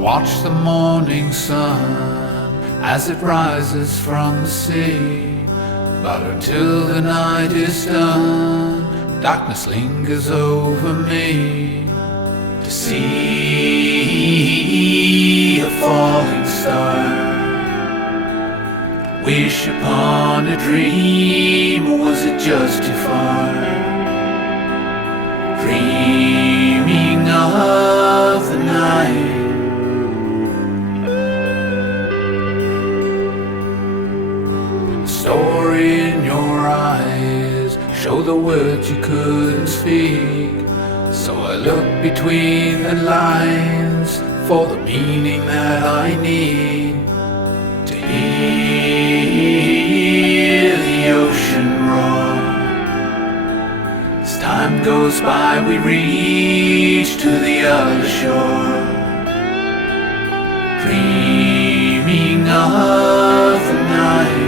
watch the morning sun as it rises from the sea, but until the night is done, darkness lingers over me. To see a falling star, wish upon a dream, or was it just too far? Dreaming of the night, story in your eyes show the words you couldn't speak. So I look between the lines for the meaning that I need. To hear the ocean roar, as time goes by we reach to the other shore, dreaming of the night.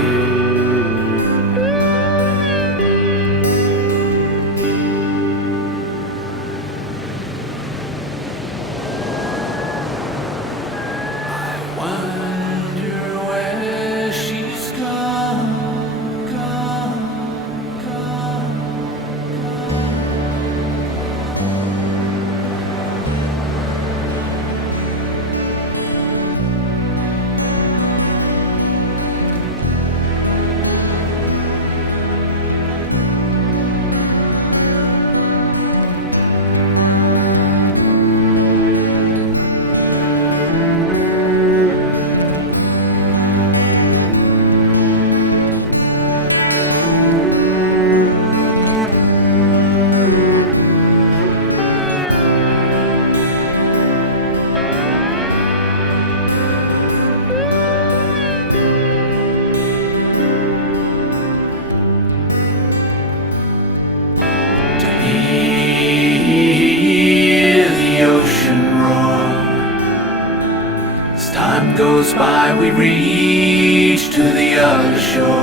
Time goes by, we reach to the other shore.